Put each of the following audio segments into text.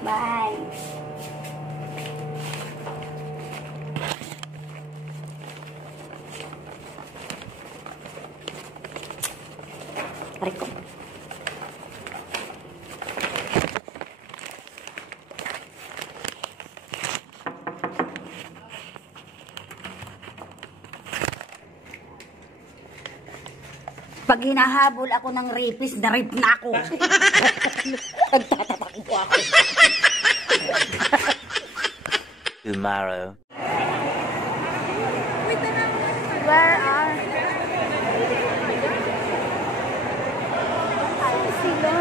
Bye. Rico. Pag hinahabol ako ng rapist, na-rape na ako. Nagtatatakbo ako. Tomorrow. Where are sila?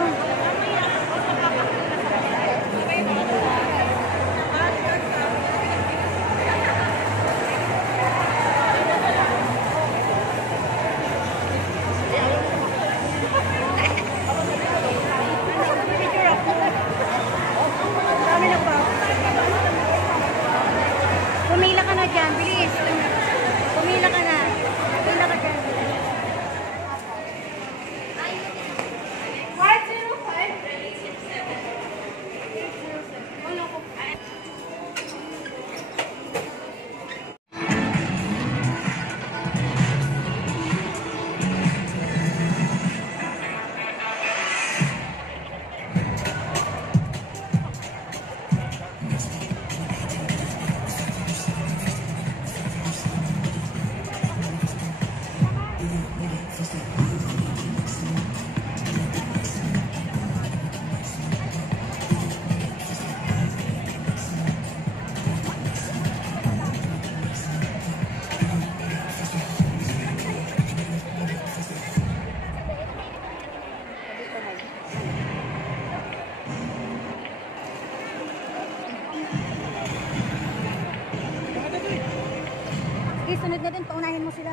Pumila ka na dyan, bilis. Pumila ka na. Pumila ka dyan. Sunod na din, paunahin mo sila.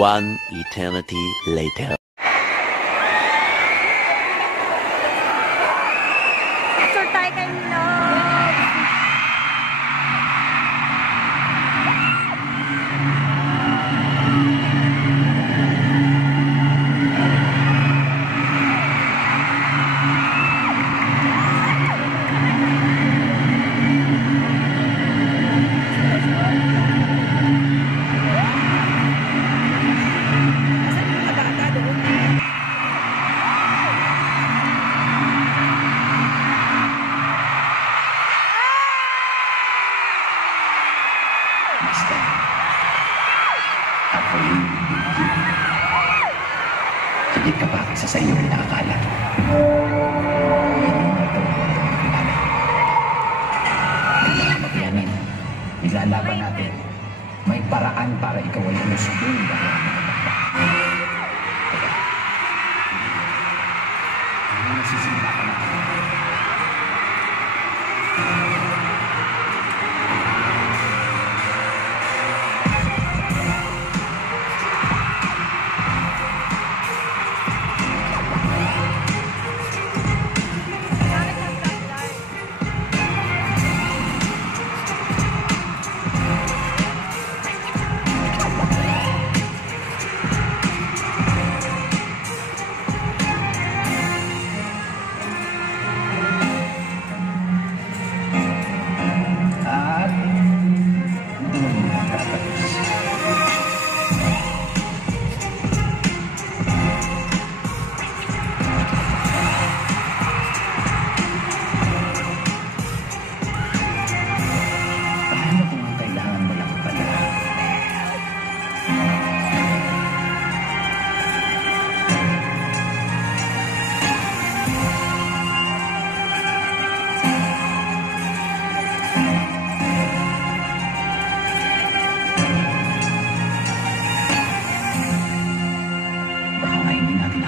One eternity later. Picture tayo kayo nila. Higit ka pa kaysa sa iyong inaakala. Magyanin, ilalaban natin. May paraan para ikaw ay umusubin dahil nasisimula ka na.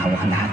Hawak ang lahat.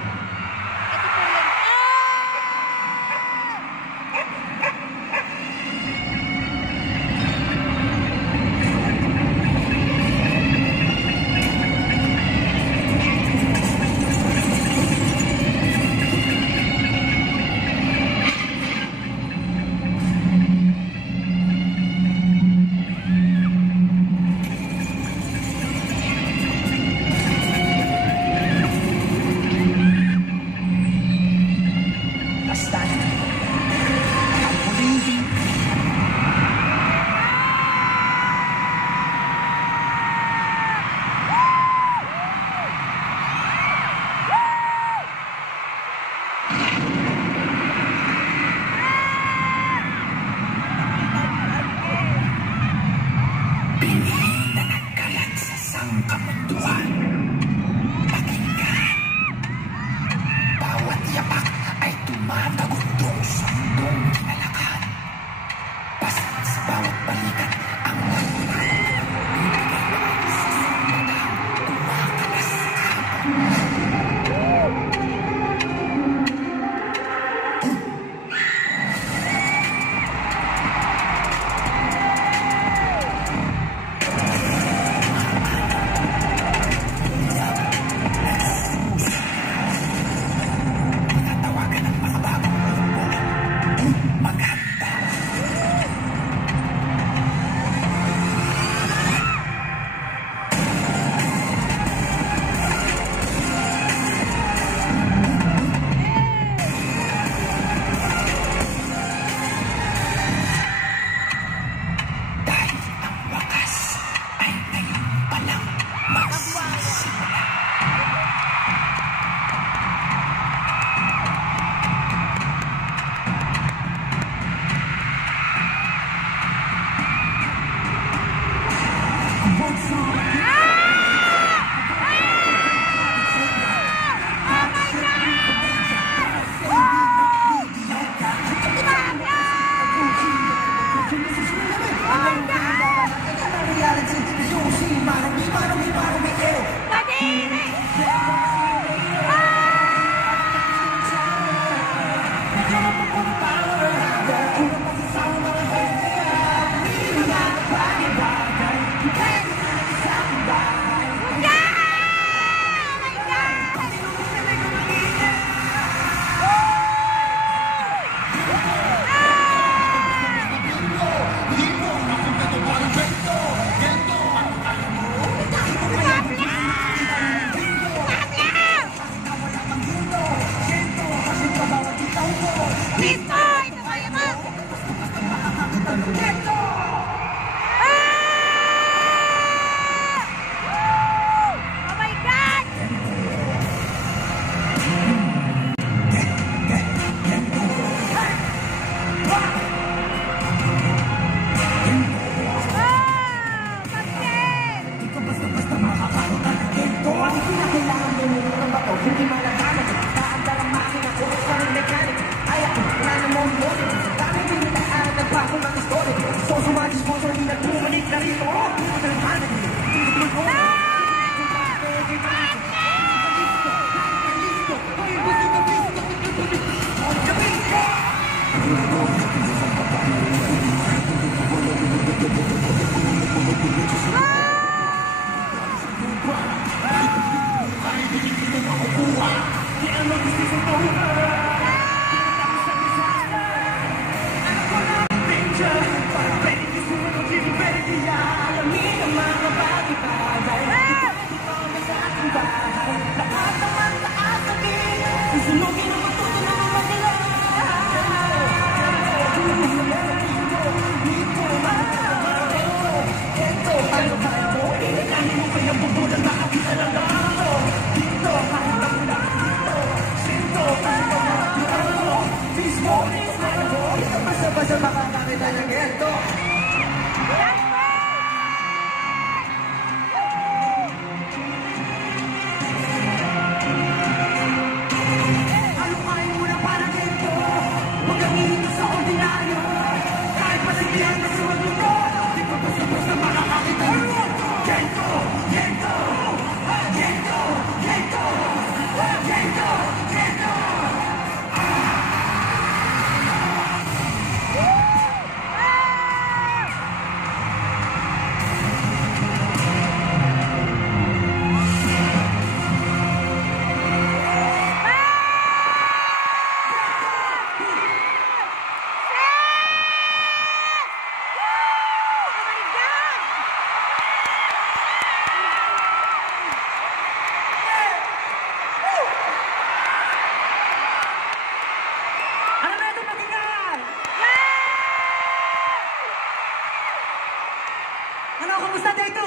Ano, kumusta day 2?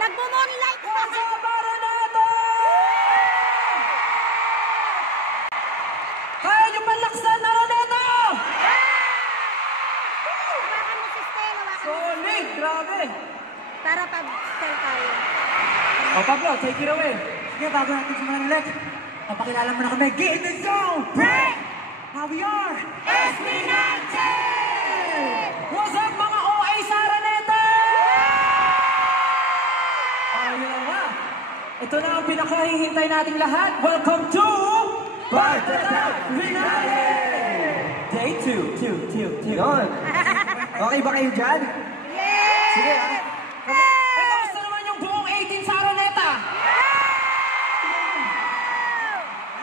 Nagmo-moonlight ka! Para na ito! Kaya niyo palaksan na ron ito! Hawakan mo si Stel, hawakan mo. Solid! Grabe! Para pag-Stel tayo. O Pablo, take it away. Sige, bago natin simulan ulit, papakilala mo na kami. Get in the zone! Break! How we are! SB19! What's up mga OA sa Araneta? Ayun na. Ito na ang pinakahihintay nating lahat. Welcome to Bartender Finale! Day 2. Yun. Okay ba kayo dyan? Yes! Sige ah. Eh, kamusta naman yung buong 18 sa Araneta?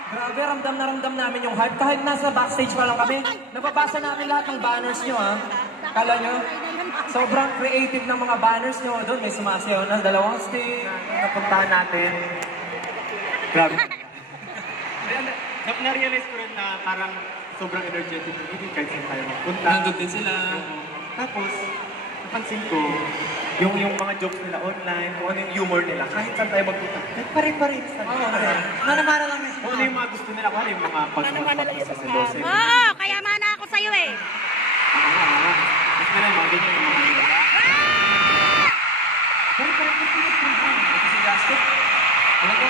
Grabe, ramdam na ramdam namin yung hype. Kahit nasa backstage pa lang kami, nababasa namin lahat ng banners nyo, ha? Kala nyo? Sobrang creative ng mga banners nyo. Doon may sumasayaw ng dalawang stick. Napuntahan natin. Grabe. Na-realize ko rin na parang sobrang energetic. Hindi kahit saan tayo magpunta. Nandun din sila. Tapos, napansin ko, yung mga jokes nila online, kung ano yung humor nila, kahit saan tayo magpunta, pare-pare. Manamara lang na Kung ano yung mga gusto nila, kung ano yung mga pag-isa sa lose. Oo, kaya mana ako sa'yo eh. Gusto nila yung mga ganyan yung mga nila. Kasi Gaston, alam ko,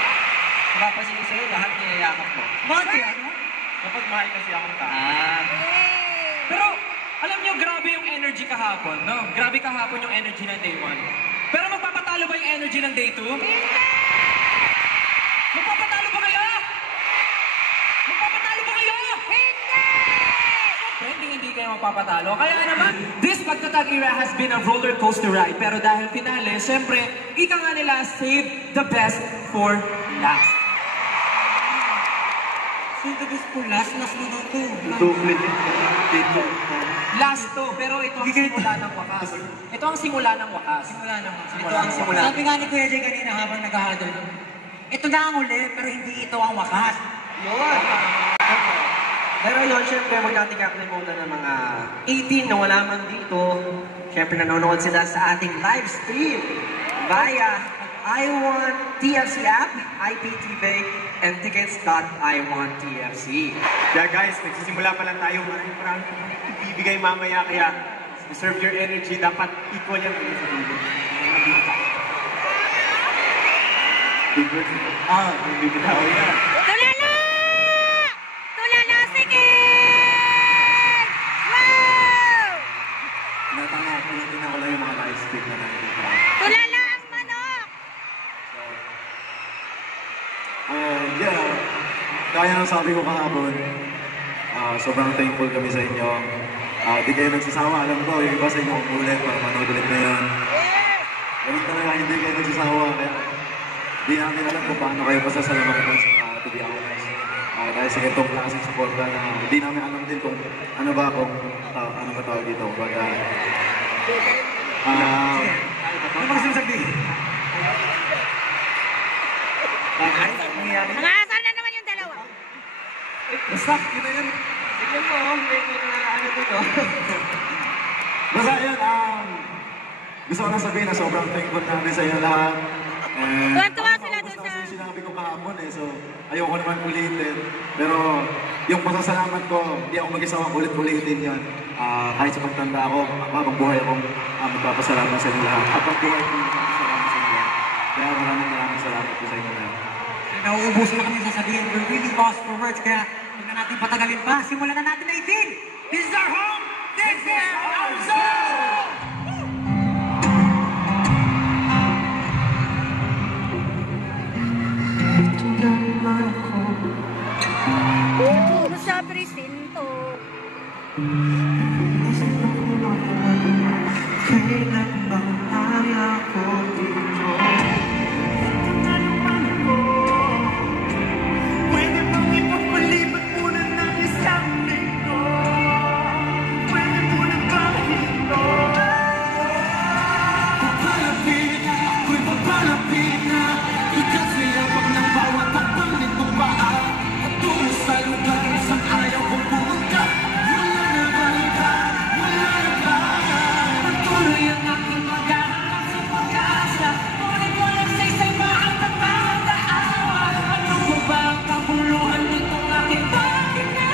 napapansin ko sa'yo, lahat niyayakap mo. Bakit ano? Kapag mahal kasi akong tao. Pero, alam nyo, grabe yung energy kahapon, no? Grabe kahapon yung energy ng day 1. Pero magpapatalo ba yung energy ng day 2? Magpapatalo ba kayo? Magpapatalo ba kayo? Hindi kayo magpapatalo. Kaya naman, this Pagtatag era has been a roller coaster ride. Pero dahil finale, syempre, ika nga nila, save the best for last. Save the best for last? Last na daw to. Dito. Last to, pero ito ang simula ng wakas. Ito ang simula ng wakas. Ito ang simula. Sabi nga ni Kuya Jay kanina habang naghahadol, ito na ang uli, pero hindi ito ang wakas. Yun. Pero yun, syempre, magkatikak na muna ng mga 18 na wala man dito. Syempre, nanonood sila sa ating live stream via iWant TFC app, IPTV, and tickets.iwanttfc. Kaya guys, nagsisimula pa lang tayo. Maraming ibibigay mamaya. Kaya reserve your energy. Dapat equal yan sa dulo. Big words. Bibitaw yan. Tulala! Tulala, sige! Wow! Natanga ako lang din ako lang yung mga live stream na nakikita. Tulala ang manok! Kaya ng sabi ko kahapon, sobrang thankful kami sa inyo. Di kayo nagsasawa, alam ko, yung iba sa inyo umulit para manood ulit na yan. Ganun talaga, hindi kayo nagsasawa. Kaya di namin alam kung paano kayo pasasalamatan to be honest. Dahil sa itong klaseng suporta na hindi namin alam din kung ano ba kung ano ba tawag dito. But, ano ba gusto sabihin? Nakakasal na naman yung dalawa. Basta, yun na yun. Tignan mo, may ano dito. Basta yun, gusto ko lang sabihin na sobrang thankful namin sa inyo lahat. Tuwa sila doon sa... Sinabi ko kahapon so ayoko naman ulitin. Pero yung pasasalamat ko, hindi ako mag-isawang ulit-ulitin yan. Kahit sa pagtanda ako, habang buhay akong magpapasalamat sa inyo lahat. Habang buhay ko magpapasalamat sa inyo lahat. Kaya maraming salamat po sa inyo lahat. Nauubusan na kami sasabihin. We're really lost for words. Kaya huwag na natin patagalin pa. Simulan na natin na 18. This is our home. This is our zone. Ito naman ako. Puro sa presinto. Kailan bang kaya ko dito? Ito na naman ako. Pwede bang ipapalipat muna ng isang linggo? Pwede muna bang ito? Papalapit na, ako'y papalapit na. Bigat nilabang ng bawat takbang nito paa. Patungo sa lugar isang ayaw kong pumunta. Wala na ba iba? Wala na ba? Patuloy ang aking maghahanap sa pag-asa. Ngunit walang saysay pa ang nagpapataawa. Ano ba ang kabuluhan nitong aking pagkina?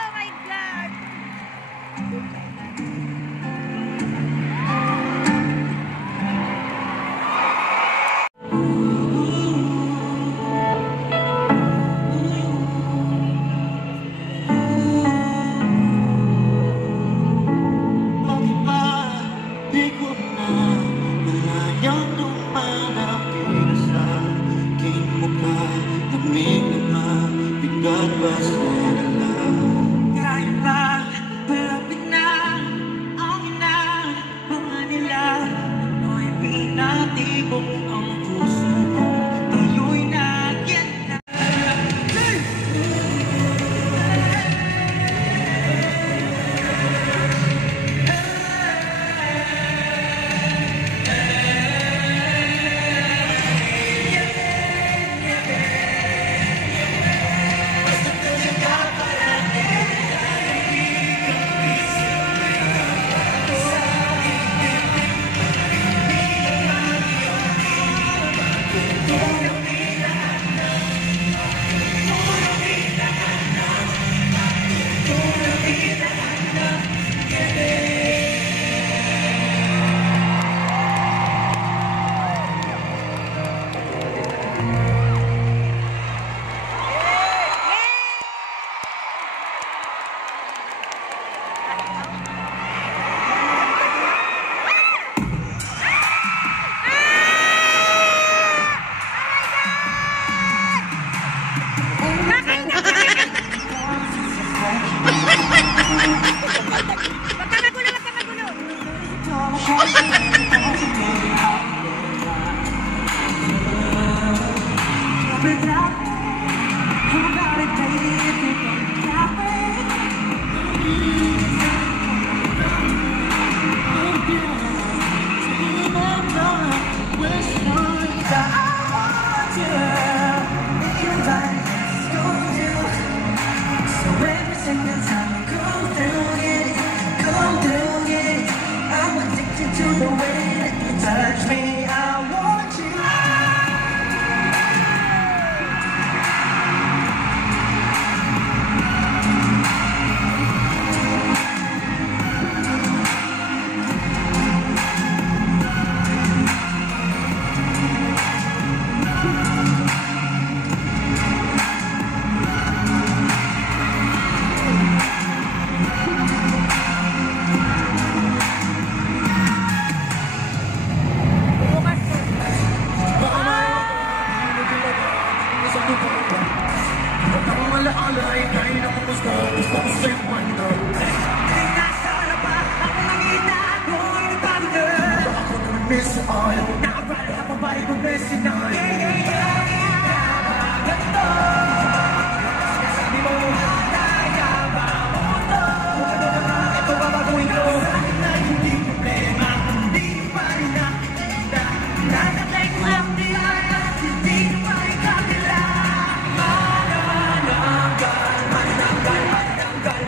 Oh my God! Bakit ba di ko na malayang lumalapit sa aking mukha? Lamig naman, bigat ba sa dala? Kahit ba malapit na ang ina mga nila, ano'y pinatibok ang puso ko. Tayo'y nagyan na. Touch me, I want you. alay, kain ako gusto ko sa'yo wanda. Ay, nasa pa, ako nakita ko, nagbago na. Ako naman miss all, nakabala ka pa ba ikaw besinal? Ganito, sabi mo, kaya ba mo to? Ito ba baguhin ko? Sa akin na hindi problema, hindi pa rin nakikita. Nakatay ko ang nilala, hindi ko pa rin kakila. Mananggal,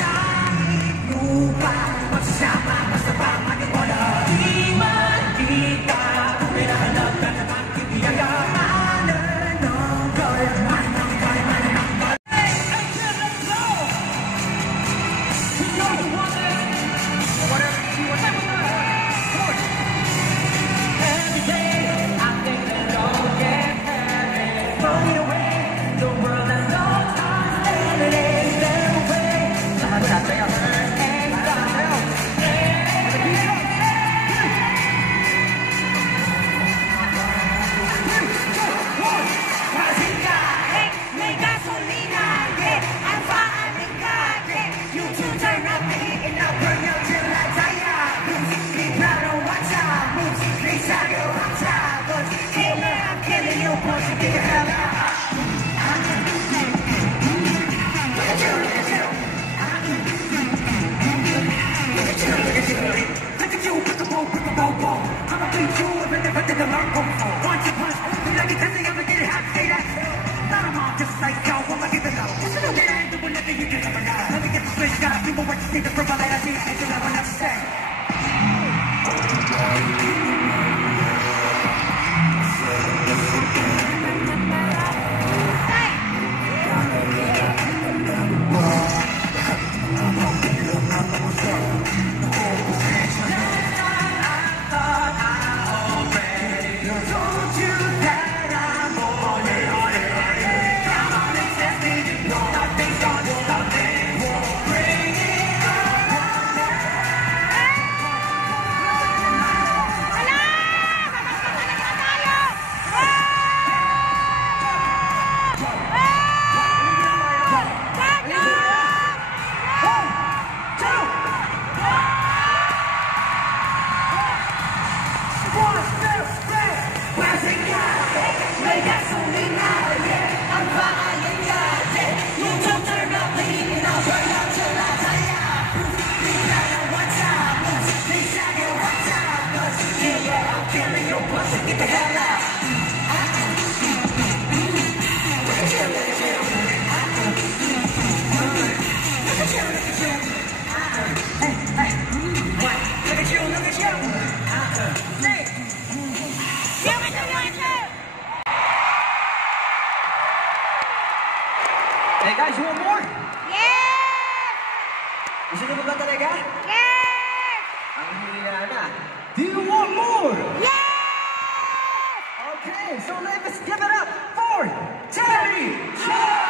langit lupa, magsama, basta pa maniwala. Di man kita, kung may nahanap ka naman, hindi kaya. Mananggal, mananggal. Hey, until the flow! You know you want it, whatever you want, every day, I think that all get heavy. Floating away, the world has no time, and it ain't their way. Lahat sa tayo, and tayo. Pasinga, may gasolina, ang paaling ka, you two turn up the heat and I'll burn you till I die. Be proud of what's up, moves, they shine you on top, but killer, I'm killing you, push it, get the hell out. Look at you, look at you. Look at you, put the ball. I'ma beat you if I never did the learn go for. Once you punch, like it doesn't ever get it hot, say that. Not a mom, just like y'all, I'ma give it up. Just know that I ain't doing nothing you can never know. Let me get the switch, got people work to see the purple light I see, and you never know say. Hey guys, you want more? Yes! Gusto niyo ba talaga? Yes! Ang hiya na. Do you want more? Yes! Okay, so let's give it up for Terry Chong!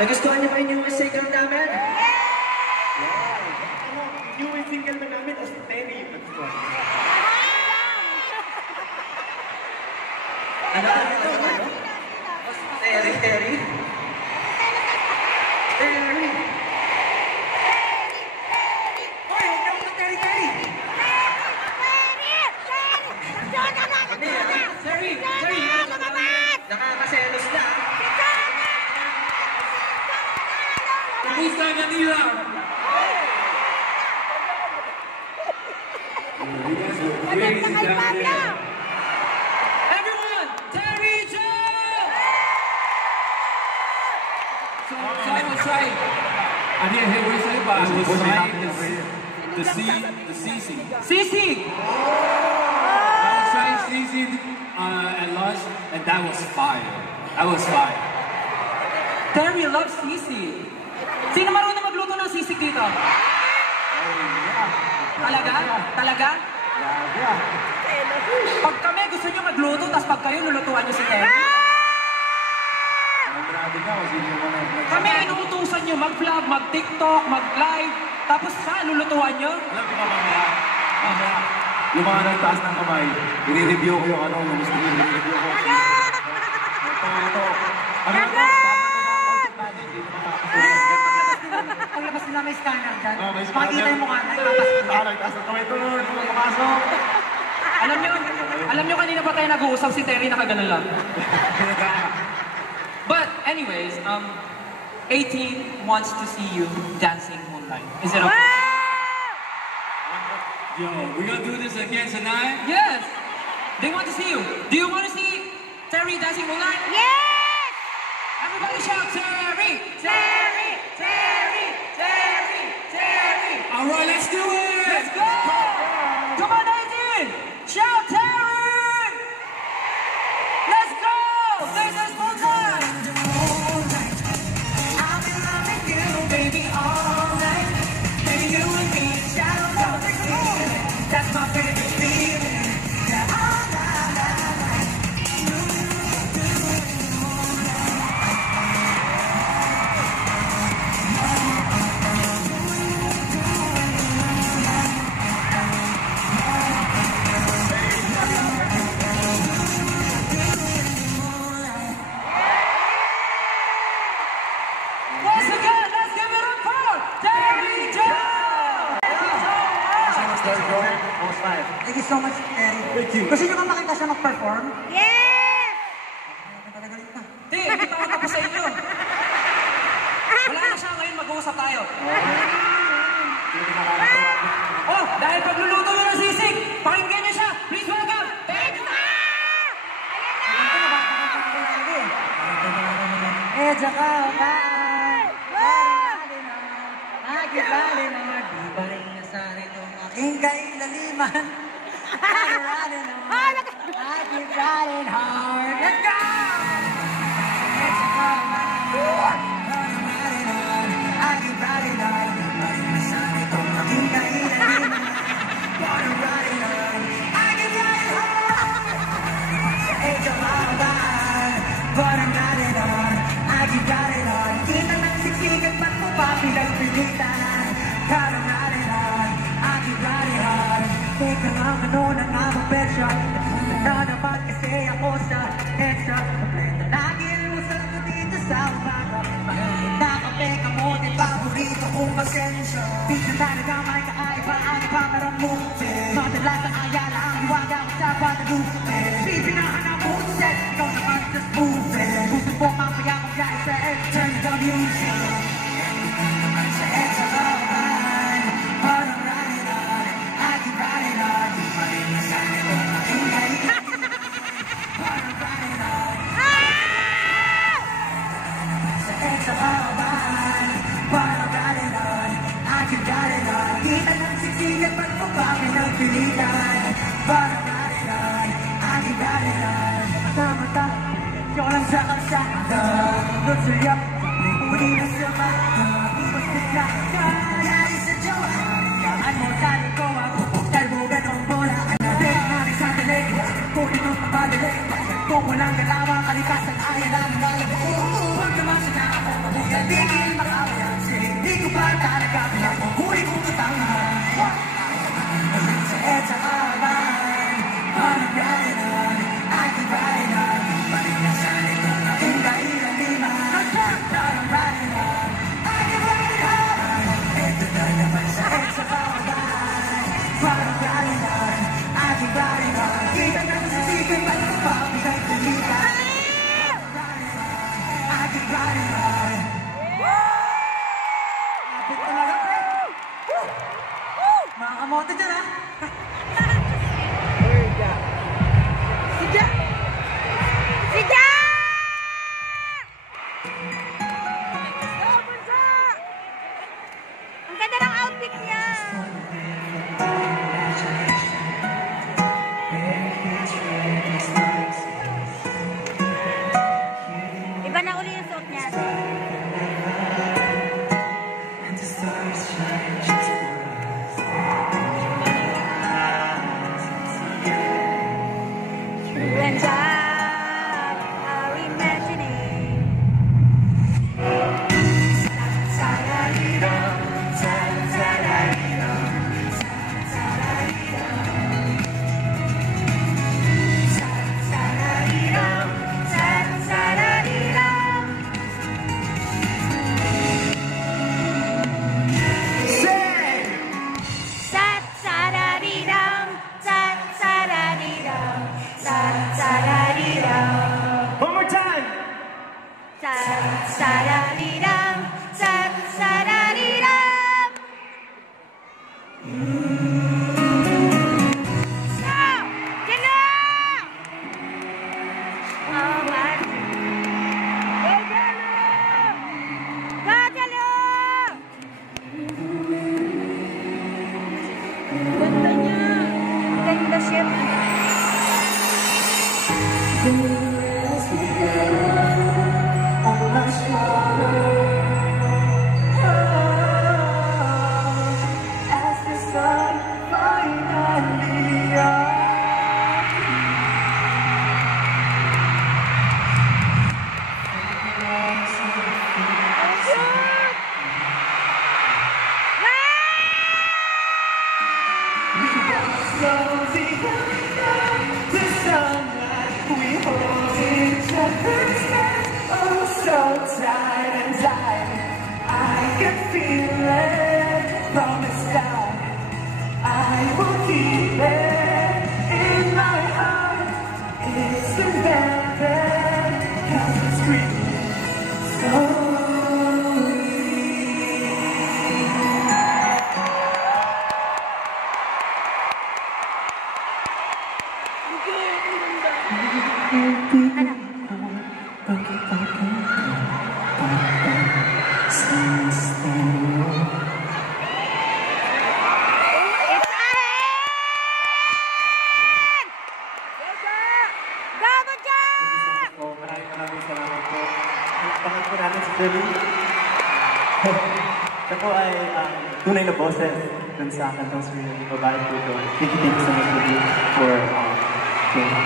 Nagustuhan niyo ba yung new single namin? Yung single na namin as Terry yung nagustuhan. Ano? Terry? Terry? Hoy, huwag na ako Terry! Terry! Nakakaselos na. Kamusta na nila? Everyone, Terry Joe! So I was trying. I didn't hear what you said, but I was trying the CC. CC! I was trying CC at lunch, and that was fire. That was fire. Terry loves sisig. Sino marunong magluto ng sisig dito? Talaga? Talaga? Pag kami gusto nyo magluto, tapos pag kayo lulutuan nyo si Terry. Kami inuutusan nyo mag-vlog, mag-tiktok, mag-live, tapos sa lulutuan nyo. Alam ko mamaya, yung mga nagtaas ng kamay, i-review ko yung yung stream, i-review ko. Ito. Paglabas nila may scanner dyan. May scanner. Makikita yung mukha na. Nagtaas ng kamay ito, pumasok. Alam nyo kanina pa tayo nag-uusap, si Terry nakaganon lang. But anyways, 18 wants to see you dancing moonlight. Is it okay? Yo, we're gonna do this again tonight? Yes! They want to see you. Do you want to see Terry dancing moonlight? Yes! Everybody shout Terry! Terry! Terry! Terry! Terry! Alright, let's do it! Let's go! Come on, 18! Shout Terry! Let's go! This is moonlight! I've been loving you, baby, all night. Baby, you and me, shadows of the feeling. That's my favorite feeling. Yeah, all night. Once again, let's give it up for Terry Joe! Thank you so much, Terry. Thank you. Gusto nyo ba makita siya mag-perform? Yes! Di, hindi pa ako tapos sa inyo. Wala na siya ngayon, mag-uusap tayo. Oh, dahil pagluluto nyo ng sisig, pakinggan niyo siya. Please welcome, Terry Joe! Eh, tsaka, bye! Nakikibali mo, di ba rin nasari itong aking kailaliman? I'm running on, I keep riding hard. Let's go! Eh, tsaka, bye! I'm riding on, I keep riding on, di ba rin nasari itong aking kailaliman? I'm riding on, I keep riding hard. Eh, tsaka, bye! But I'm riding on, I keep riding on. Kita ng siksikan, ba't mo pa pinagpilitan? But I'm riding on, I keep riding on. Teka nga, ano na nga mapetsa? Na naman kasi ako sa EDSA. Problema nag-ilusal ko dito sa umaga. Mahilig na kape ka mo, di paborito kong pasensya. Pizza talaga may kaaiba, ang pangarap mo. Madalas ang ayala, ang iwaga ko sa patalupe. Pipinahan ang moonset, ikaw naman just move it. Gusto po mamaya kong gaya sa turn the music. Sa EDSA laban, but I'm riding on, I keep riding on. Di pa rin nasan itong aking kailan. But I'm riding on. Sa EDSA laban, but I'm riding on, I keep riding on. Kita ng siksikan, ba't mo pa pinagpilitan? But I'm riding on, I keep riding on. Tama-tama, ikaw lang sa kalsada. Nagsuyak, uli na sa mata. Imastik na nangyari sa jowa. Kayaan mo sa likuwa, talbugan ang bola. Anabek namin sa talig, kunin mo pabalik. Kung walang galawa, kalikasan ay alam ng lalabas. Huwag naman sa ako, mabuhay. riding hard. Lapit talaga, pre. Mga kamote dyan, ha? Si Jack! Si Jack! Ang ganda ng outfit niya! Iba na uli yung suot niya. You and I are imagining. One more time! Ganda niya. Ganda siya. Maraming salamat po. Pangat po natin si Billy. Siya po ay tunay na boses dun sa kantong Sweden. Babae po ito. Thank you so much for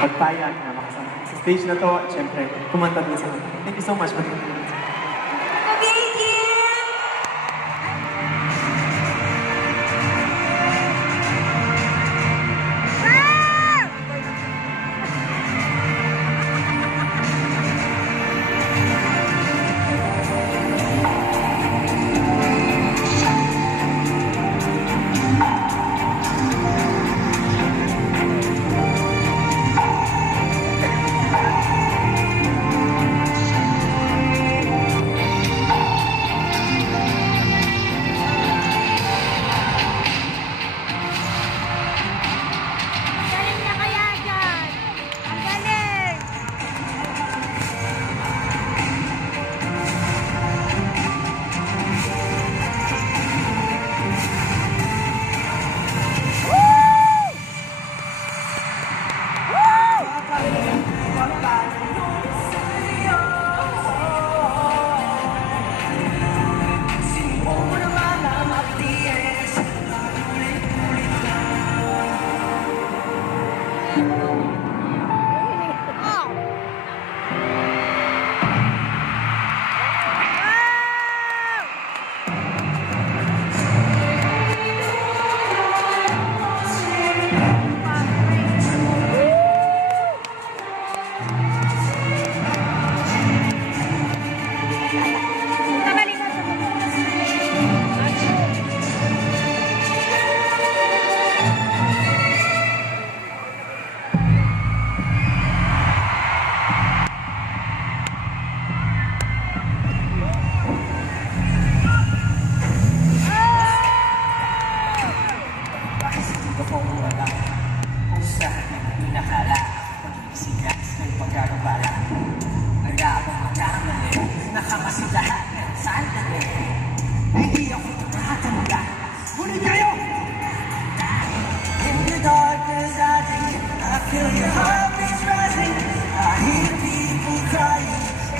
pagpayag na makasama sa stage na to. At syempre, kumanta din sa kanta. Thank you so much.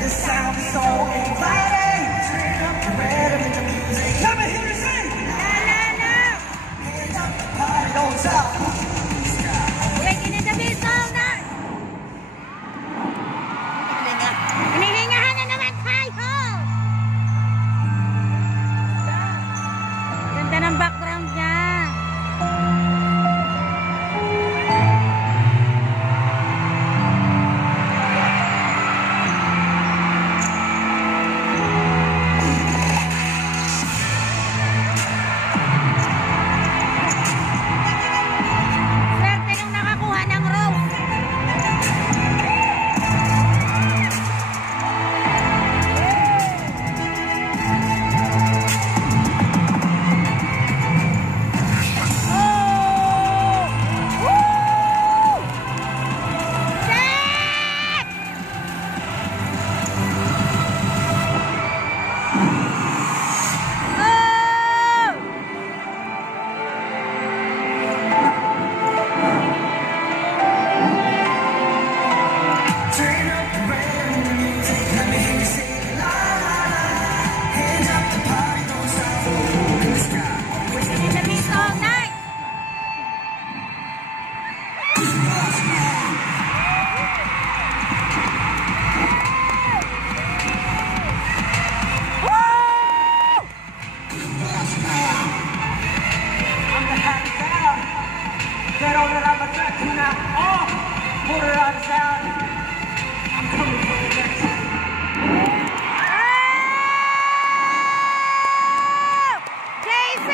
The sound is so inviting. Turn up the rhythm and the music. Let me hear you sing. Hands up, the party don't stop. Breaking in the beat song na. Hinihingahan na naman tayo. Ganda ng background niya. Get on the rubber track tonight. Oh, put her on the sound. I'm coming for the next. JC!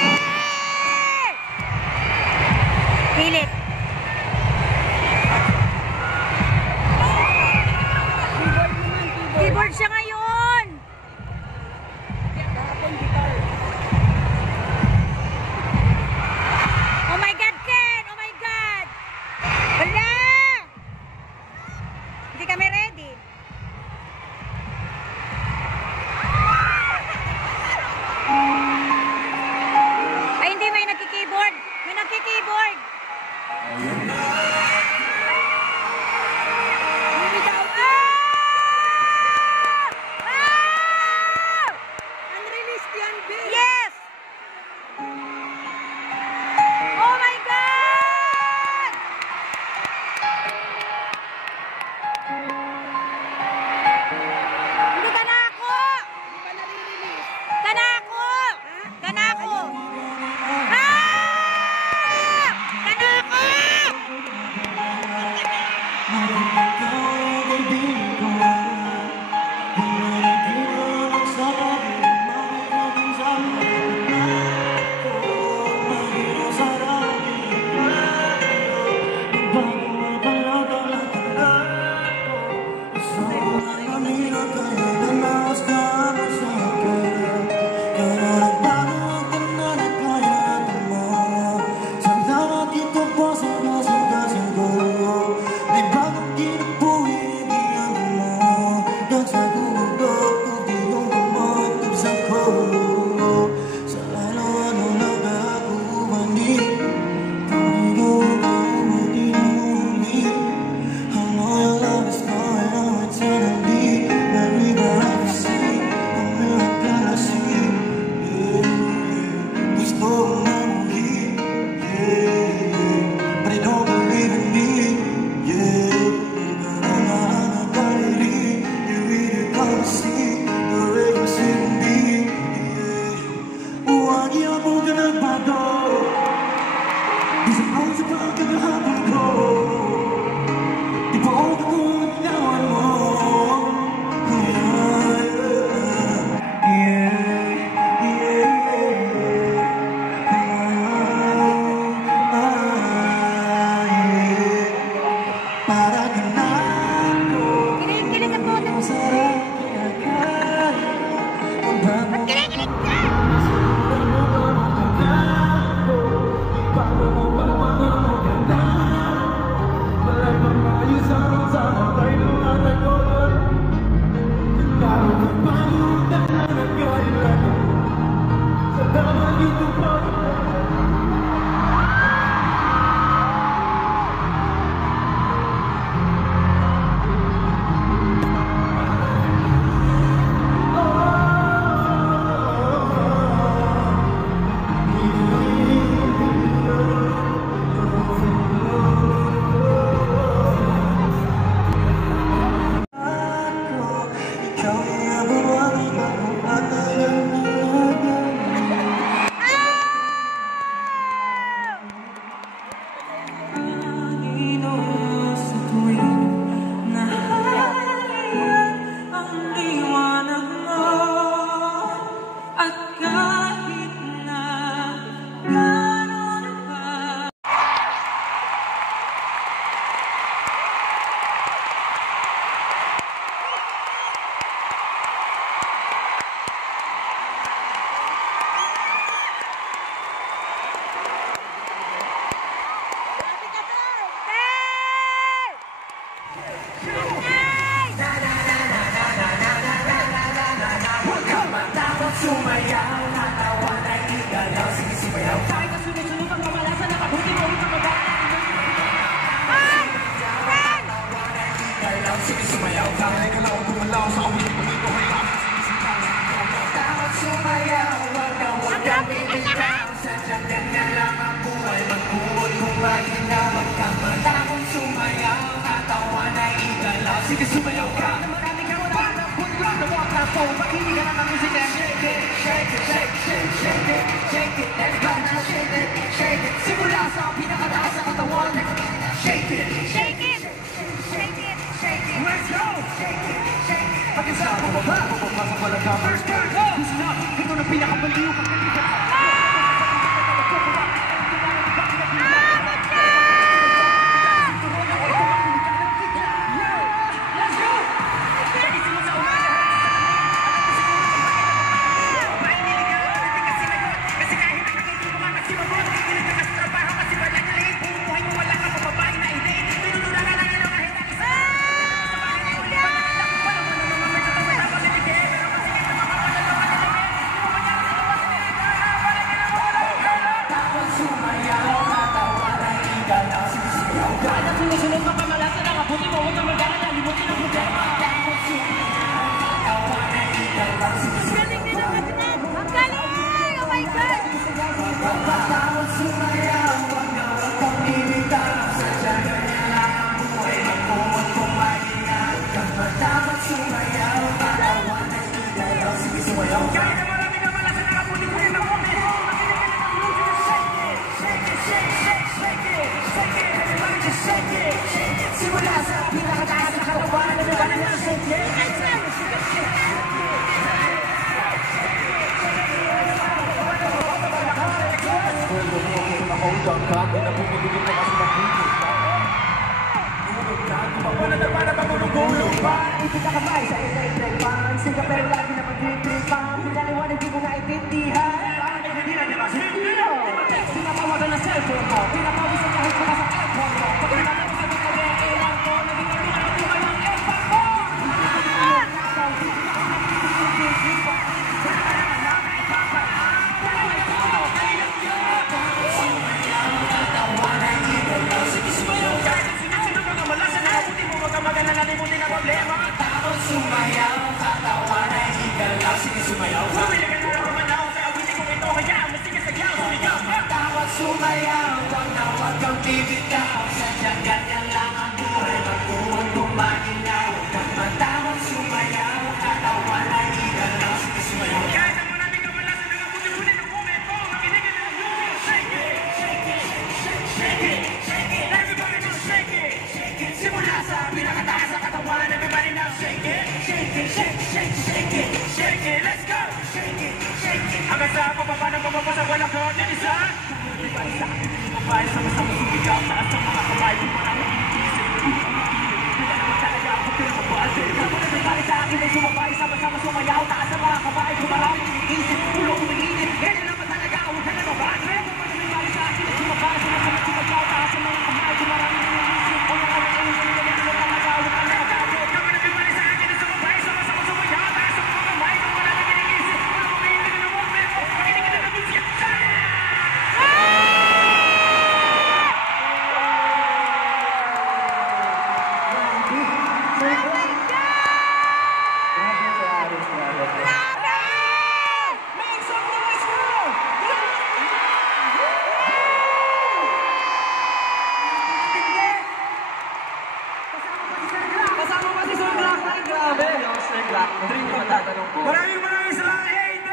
Pilit. Keyboard siya ngayon. Oh my God, Ken! Oh my God! Wala! Hindi kami ready. Ay, hindi. May nagki-keyboard. May nagki-keyboard. Unreleased yan, Bill. Yes! Oh my God! Hindi ka na ako! Ka na ako! Ka na ako! Ah! Ka na ako! liwanag mo. At kahit na gano'n pa. Sumayaw, natawa na igalaw. Sige, sumayaw. Kahit na sunod-sunod ang kamalasan, nakabuti mo ulit ang magana. Natawa na igalaw. Sige, sumayaw. Kahit galaw, gumalaw sa awit mo dito kaya. Dapat sumayaw, wag kang bibitaw. Sadyang ganyan lang ang buhay. Magbuod kung maginaw. Wag kang matakot sumayaw. Natawa na igalaw. Sige, sumayaw ka. Marami kang parang punla na walk na phone. Pag hindi ka na ng musika, shake it, shake it, shake, shake, shake it, shake it. Everybody now shake it, shake it. Simula sa pinakataas sa katawan. Shake it, shake it, shake it, shake it. Let's go! Shake it, shake it. Pag-isa, bumaba, bumaba sa balaga. First turn, listen up. Ito na pinakabaliw. Sunod ng kamalasan, nakabuti mo, huwag kang magana, limutin ang problema. Galing din ang magnet! Ang galing! Oh my God! Pagkatawag sumayaw, wag na wag kang bibitaw. Sadya ganyan lang ang buhay, magbuod kung maginaw. Pagkatawag sumayaw, natawa na igalaw. Sige, sumayaw ka. Kahit na marami kamalasan, nakabuti mo rin ang problema. Shake it, shake, shake, shake it, shake it, everybody just shake it. Simula sa pinakataas na katawan, everybody just shake it. Gulong-gulong pa, ipit na kamay sa electric fan. Siga pero lagi na pag-trip fan. Pinaliwanag di mo naintindihan. Parang hindi na nila sindiyo. Sinatawagan na cellphone mo. Pinapawis ang kahit mula sa airphone mo. Pag pinapawis sa mga kailang ko, naging kami na natuhay ng airphone mo. Sumayaw, katawa na igalaw. Sige, sumayaw. Bumili ka na rumanaw sa awitin kong ito. Kaya, masigas sa gyaw, sumigaw. Tawag sumayaw, wag na wag kang bibitaw. Sadyang ganyan lang ang buhay. Magbuod kung maginaw. Huwag matawag sumayaw, katawa na igalaw. Sige, sumayaw. Kahit ang maraming kamalasan, nakabuti-buti ng momento. Makinig ka na ng lumiyo. Shake it, shake it, shake it, shake it. Everybody just shake it, shake it. Simula sa pinakataas sa katawan. Everybody now shake it. Shake it, shake, shake, shake it, shake it, let's go! Shake it, shake it. Hanggang sa pababa ng pababa sa walang korte, isa. Ibalik sa akin, babae, sama-sama sumigaw. Taas ng mga kamay, di mo namin inisip. Bila naman talaga ako pinapabase. Kapag nabibalik sa akin ay sumabay, sama-sama sumayaw. Taas ng mga kamay, kung maraming iniisip. Ulo umiinit, ganyan naman talaga, huwag ka na mabase. Kapag nabibalik sa akin ay sumabay, sama-sama sumayaw. Taas ng mga kamay, kung maraming iniisip. Ulo umiinit, ganyan naman talaga, huwag ka na mabase. Kapag nabibalik sa akin ay sumabay, sama-sama sumayaw. Taas ng mga kamay, kung maraming iniisip. Ulo umiinit, ganyan naman talaga, makinig ka na ng musika. Maraming salamat, Hayden!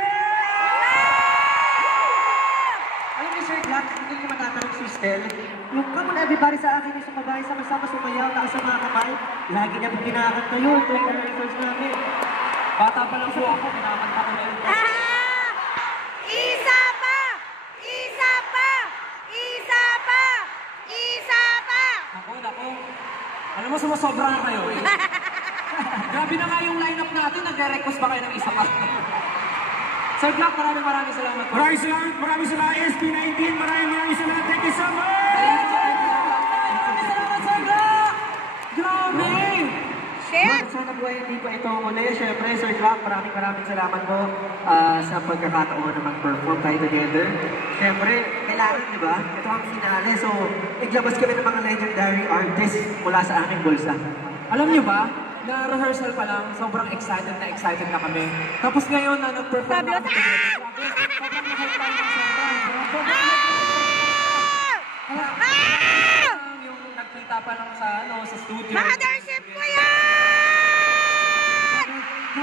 Alam niyo, Sir Glock, hindi ko matatanong si Stel. Yung come on everybody sa akin, yung sumabay, sama-sama sumayaw, taas sa mga kamay. Lagi niya po kinakanta yun, tuwing rehearsals namin. Bata pa lang po ako, kinakanta ko na yun. Isa pa! Isa pa! Isa pa! Isa pa! Naku. Alam mo, sumasobra na kayo eh. Grabe na nga yung lineup natin. Nagre-request ba kayo ng isa pa? Sir Black, maraming salamat po. Maraming salamat SB19. Maraming salamat. Thank you so much! Maraming salamat, Sir Black! Grabe! Shit! So nag-buhay dito ito muli. Siyempre, Sir Black, maraming salamat po sa pagkakataon na mag-perform tayo together. Siyempre, kailangan, di ba? Ito ang finale. So, naglabas kami ng mga legendary artists mula sa aming bulsa. Alam niyo ba, na rehearsal pa lang, sobrang excited na kami. Tapos ngayon na nag-perform na kami. Yung nagkita pa lang sa studio. Mothership ko yan!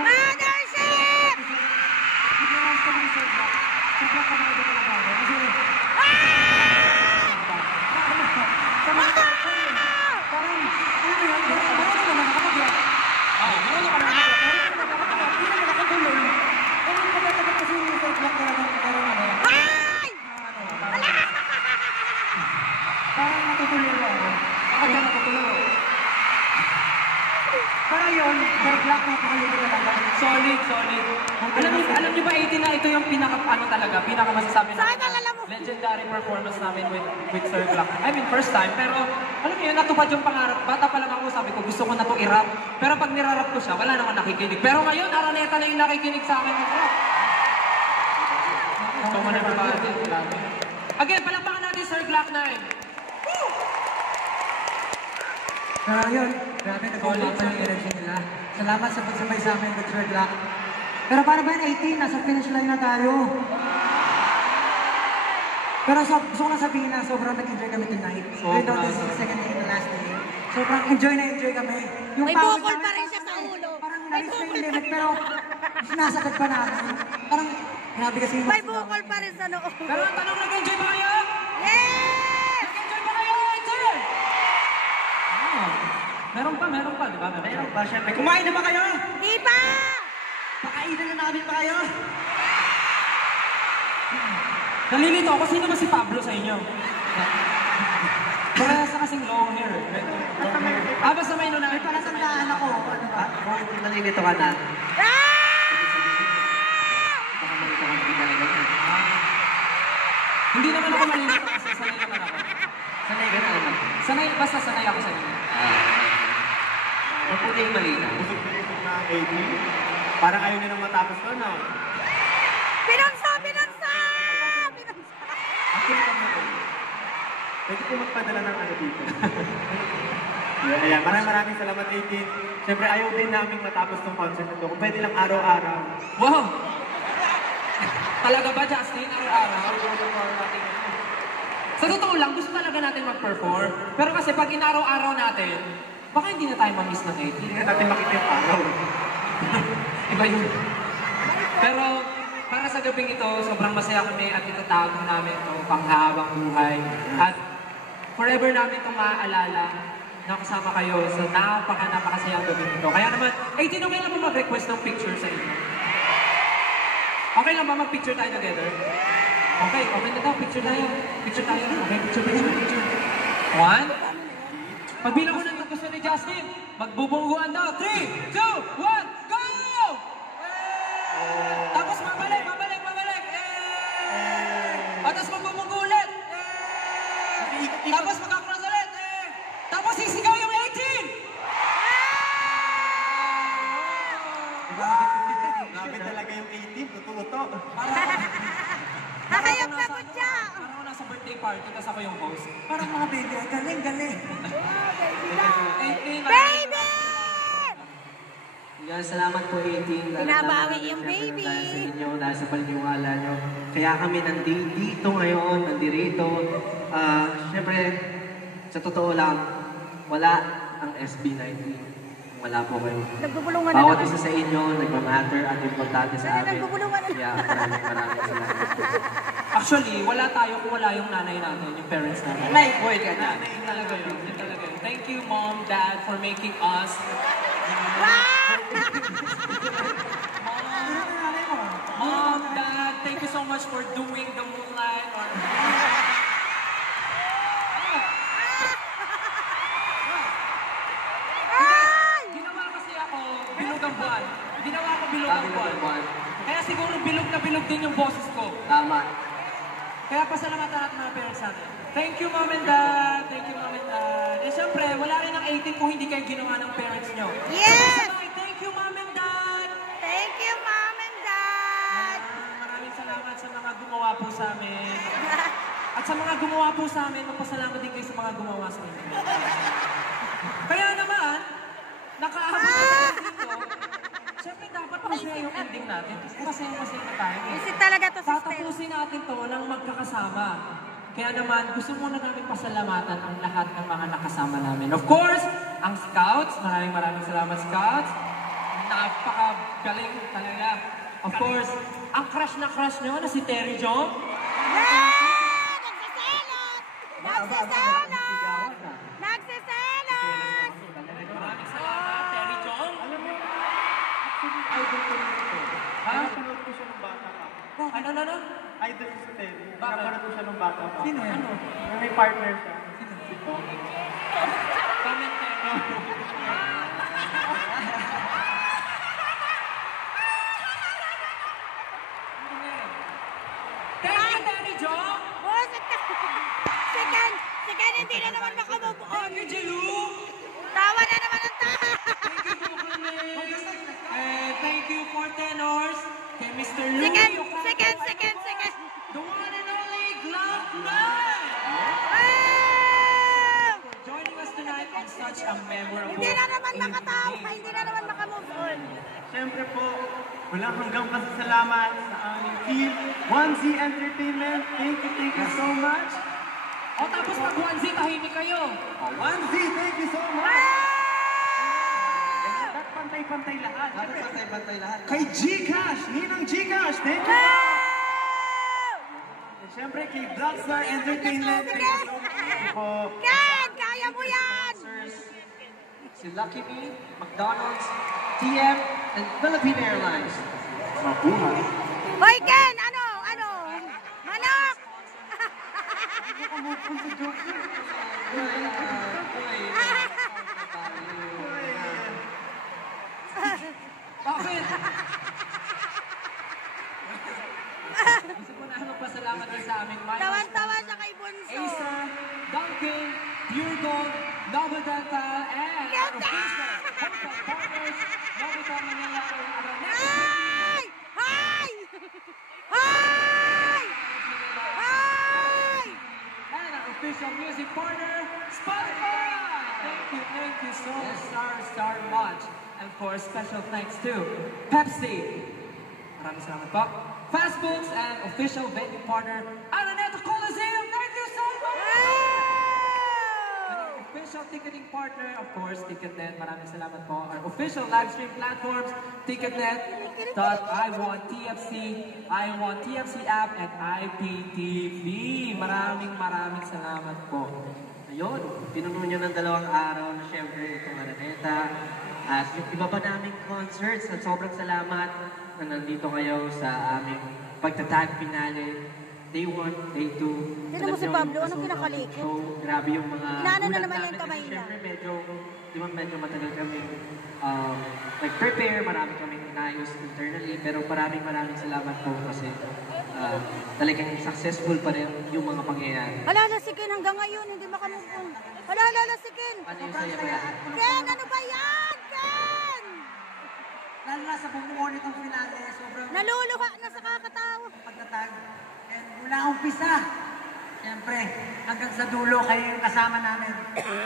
Mothership! Pero yun, Sir Black, napakalibre talaga. Solid. Alam niyo ba, 18 na ito yung pinaka masasabi namin. Legendary performance namin with Sir Black. I mean, first time. Pero, alam niyo, natupad yung pangarap. Bata pa lang ako, sabi ko, gusto ko na to i-rap. Pero pag nirarap ko siya, wala naman nakikinig. Pero ngayon, Araneta na yung nakikinig sa akin ng rap. So, everybody. Again, palakpakan natin Sir Black 9. Woo! Pero yun, grabe nag-uulapan yung energy nila. Salamat sa pagsabay sa amin with Sir Black. Pero para ba yung 18? Nasa finish line na tayo. Pero gusto ko na sabihin na sobrang nag-enjoy kami tonight. Even though this is the second day and the last day. Sobrang enjoy kami. Yung May pawis bukol namin, pa rin siya sa ulo. Parang na-reach na yung limit, pero sinasagad pa namin. Parang grabe kasi yung... May bukol pa rin sa noo. Pero ang tanong, nag-enjoy ba kayo? Yes! Nag-enjoy ba kayo, Sir? Meron pa, di ba? Meron pa, syempre. Kumain na ba kayo? Di pa! Pakainan na namin ba kayo? Nalilito ako, sino ba si Pablo sa inyo? Parehas na kasing long hair. Basta may nuna. May palatandaan ako. Ano ba? Kung nalilito ka na. Baka malito ka na. Hindi naman ako malilito kasi sanay naman ako. Sanay ka na naman. Basta sanay ako sa inyo. Huwag po na yung malita. Busog na yung mga 18. Parang ayaw nyo nang matapos to, no? Pinansa! Pwede po magpadala ng ano dito. Ayan, maraming salamat 18. Siyempre, ayaw din namin matapos tong concert na to. Kung pwede lang araw-araw. Wow! Talaga ba, Justin? Araw-araw? Sa totoo lang, gusto talaga natin mag-perform. Pero kasi pag inaraw-araw natin, baka hindi na tayo ma-miss ng 18. Hindi na natin makita yung araw. Iba yun. Pero para sa gabing ito, sobrang masaya kami at itatago namin ito panghabang buhay. At forever namin itong maaalala na kasama kayo sa napakasayang gabing ito. Kaya naman, 18, okay lang ba mag-request ng picture sa inyo? Okay lang ba mag-picture tayo together? Okay na daw. Picture tayo. Okay, picture. 1. Pagbilang ko na yung gusto ni Justin, magbubungguan daw. 3, 2, 1, go! Tapos mabalik. Tapos magbubunggu ulit. Tapos magkakross ulit. Tapos sisigaw yung 18. Grabe talaga yung 18. Totoo to. Kakayap na ko siya! Parang ako nasa birthday party, tapos ako yung host. Parang mga baby, galing. Baby! Yan, salamat po 18. Binabawi yung baby. Dahil sa inyo, dahil sa paniniwala nyo. Kaya kami nandito ngayon, nandirito. Siyempre, sa totoo lang, wala ang SB19. Wala po kayo. Nagbubulungan na Bawat naman. isa sa inyo, nagmamatter at importante sa amin. Nagbubulungan na. Kaya maraming salamat. Actually, wala tayo kung wala yung nanay natin, yung parents natin. May boy ka na. Yun talaga yun. Thank you, Mom, Dad, for making us. Wow! much for doing the moonlight. Ginawa kasi ako bilog ang buwan. Ginawa ko bilog ang buwan. Kaya siguro bilog na bilog din yung boses ko. Tama. Kaya pasalamatan natin mga parents natin. Thank you, Mom and Dad. Thank you, Mom and Dad. Eh, syempre, wala rin ang 18 kung hindi kayo ginawa ng parents nyo. Yes! Thank you, Mom and Dad. Thank you, Mom and Dad. Maraming salamat sa mga gumawa po sa amin. At sa mga gumawa po sa amin, magpasalamat din kayo sa mga gumawa sa amin. Kaya naman, nakaabot na dito. Siyempre, dapat masaya yung ending natin. Kasi masaya-masaya na tayo. Kasi talaga to, sister. Tatapusin natin to ng magkakasama. Kaya naman, gusto muna namin pasalamatan ang lahat ng mga nakasama namin. Of course, ang Scouts. Maraming salamat, Scouts. Napakagaling talaga. Of course, ang crush na crush nyo na si Terry Jong. Nagsiselos! Nagsiselos! Nagsiselos! Maraming salamat, Terry Jong. Alam mo, actually, idol ko rin ito. Napanood ko siya nung bata pa. Ano? Idol ko si Terry. Napanood ko siya nung bata pa. Sino yan? May partner siya. Si Tom. Comment Terry. Thank you, Terry Jong. Oh, second, hindi na naman makamove on. Thank you, Jelu. Tawa na naman ang tawa. Thank you, Bukanes. Thank you for tenors. Kay Mr. Louie. Second. The one and only Glock 9. Wow! For joining us tonight on such a memorable Hindi na naman makatawa, hindi na naman makamove on. Siyempre po, walang hanggang pasasalamat sa aming team, 1Z Entertainment. Thank you so much. O tapos pag 1Z, tahimik kayo. 1Z, thank you so much. Dapat pantay-pantay lahat. Dapat pantay-pantay lahat. Kay Gcash, Ninang Gcash, thank you. And siyempre kay Blackstar Entertainment, thank you so much po. Ken, kaya mo yan! Si Lucky Me, McDonald's, TM, and Philippine Airlines. Mabuhay. Hoy, Ken, ano? Manok! Bakit? Gusto ko na magpasalamat din sa aming mga Tawan-tawa siya kay Bunso. Acer, Dunkin, Pure Gold, Noble Dental, and our official hotel partners, Novotel Manila, and our next Hi! Hi! Hi! Hi! and our official music partner, Spotify! Thank you so much. And for special thanks to Pepsi. Maraming salamat po. Fast Foods and official venue partner, Araneta Coliseum. Thank you so much! And our official ticketing partner, of course, Ticketnet. Maraming salamat po. Our official live stream platforms, Ticketnet, iWantTFC, iWantTFC app, and IPTV. Maraming salamat po. Ayun, pinuno niyo ng 2 araw na syempre itong Araneta. At yung iba pa naming concerts, at sobrang salamat na nandito kayo sa aming pagtatag finale. Day 1, Day 2. Tignan mo si Pablo, anong kinakalikot? So, grabe yung mga Inaano na ulat naman namin yung kamay kasi niya. syempre medyo matagal kami nag-prepare, marami kami inayos internally, pero maraming salamat po kasi talagang successful pa rin yung mga pangyayari. Alala si Ken hanggang ngayon, hindi makamove on. Alala si Ken. Ano yung saya ba yan? Ken, ano ba yan? Ken! Lalo na sa bumuo nitong finale, sobrang Naluluha na sa kakatawa. pagtatag. And mula umpisa, siyempre, hanggang sa dulo kayo yung kasama namin.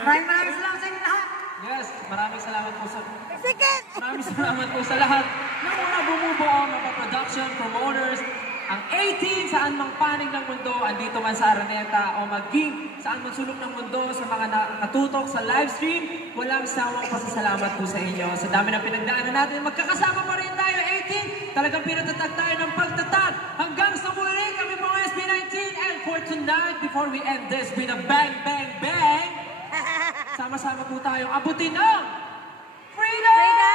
Maraming salamat sa inyo lahat. Yes, maraming salamat po sa... Si Ken! Maraming salamat po sa lahat ng mga bumubuo, mga production, promoters, ang 18 saan mang panig ng mundo, andito man sa Araneta, o maging saan man sulok ng mundo, sa mga natutok sa live stream, walang sawang pasasalamat po sa inyo. Sa dami ng pinagdaanan natin, magkakasama pa rin tayo, 18. Talagang pinatatag tayo ng pagtatag. Hanggang sa muli, kami po ang SB19. And for tonight, before we end this with a bang, bang, bang, sama-sama po tayong abutin ng freedom! Freedom!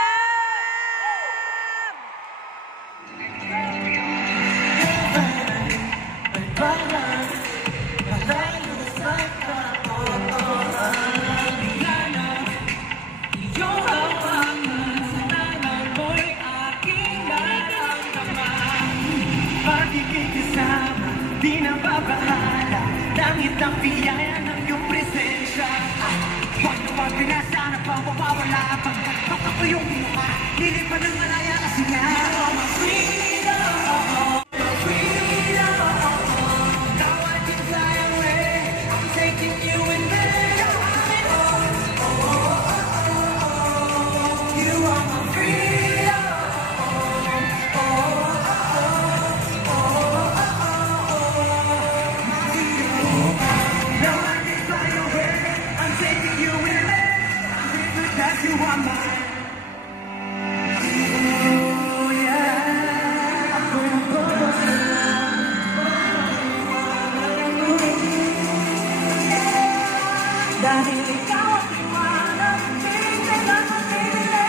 di na babahala. Langit ang biyaya ng iyong presensya. Paano pag pinasa na pa mawawala? Pagkakpak ako yung buha, lilipan ng malaya kasi nga you are my freedom. Now I can fly away, I'm taking you in there. You are my freedom. Now I can fly away, I'm taking you in there. That you are mine. Oh yeah, I'm gonna go. Dahil ikaw ang liwanag, hindi na magpipili.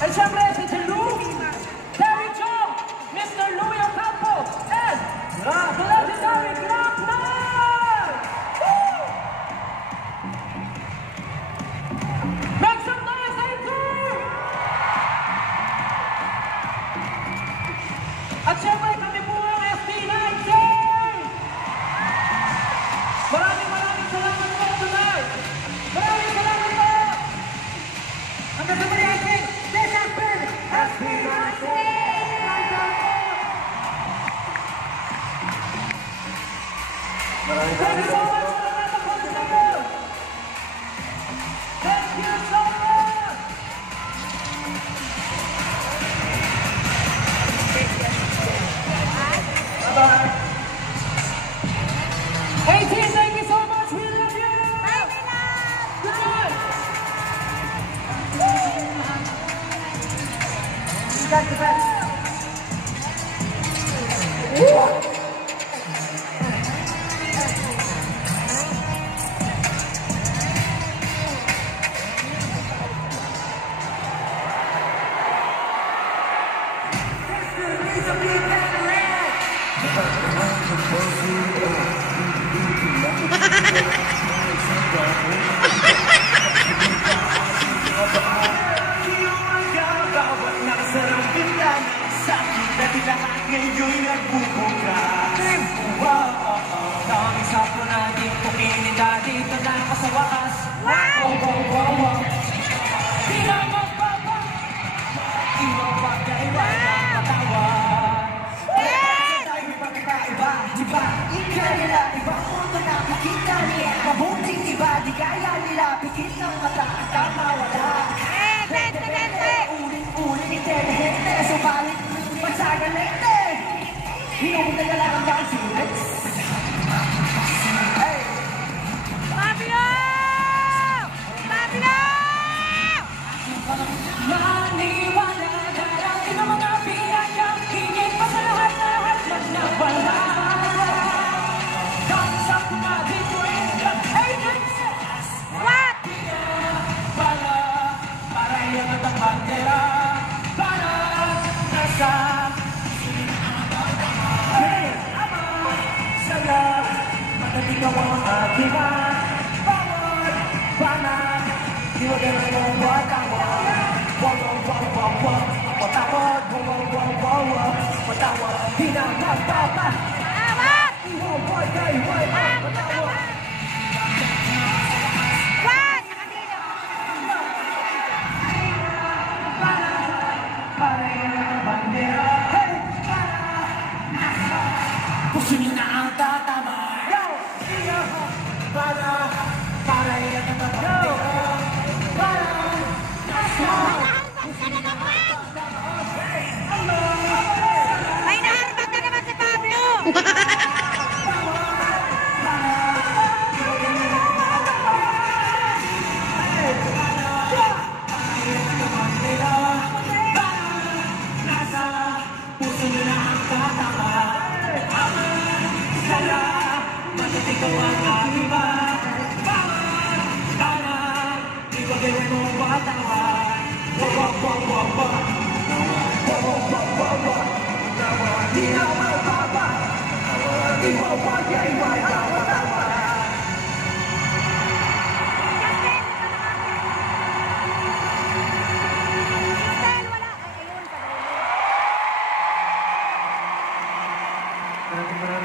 And siyempre, si Lou, Terry Chong, Mr. Louie Ocampo, and the legendary Glockman! Make some noise, Andrew! At siyempre, kami po ang SB19! Maraming salamat po tonight! Maraming salamat po! Hanggang sa muli ating this has been SB19! Thank you so much for the rest of the show! Thank you so much! Bye-bye! 18, thank you so much! We love you! Good night! You got the best! It's the reason we got around.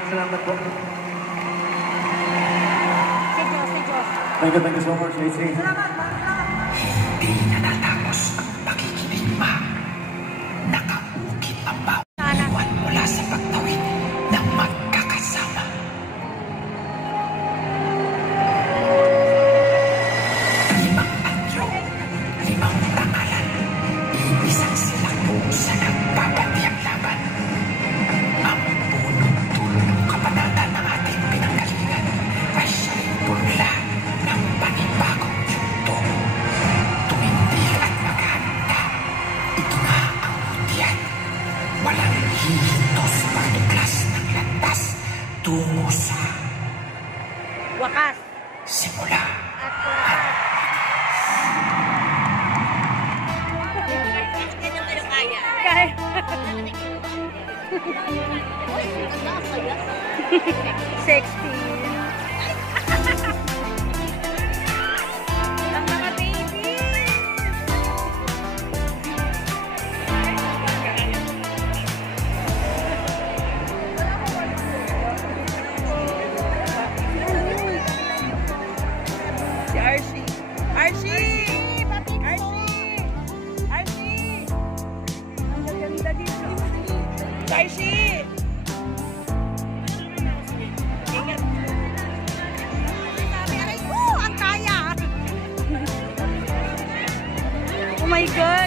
Salamat po. Thank you so much, JC. Hindi na natapos ang pakikiligma. Nakaukit ang bawat mula sa pagtawid ng magkakasama. Limang anyo, limang pangalan, isang silang sa nagpapatiyang laban. Ang punong tulong kapanatan ng ating pinanggalingan ay siya'y punla ng panibagong yugto. Tumindig at maghanda. Ito nga ang mutyan. Walang hihintos pagtuklas ng landas tungo sa wakas. Simula. Ganyan kayo kaya. Kaya. Sexy. Ang mga baby. Si Archie. Archie! Archie! Ang ganda dito. Archie! Ingat. Sabi, aray ko! Ang kaya! Oh my God!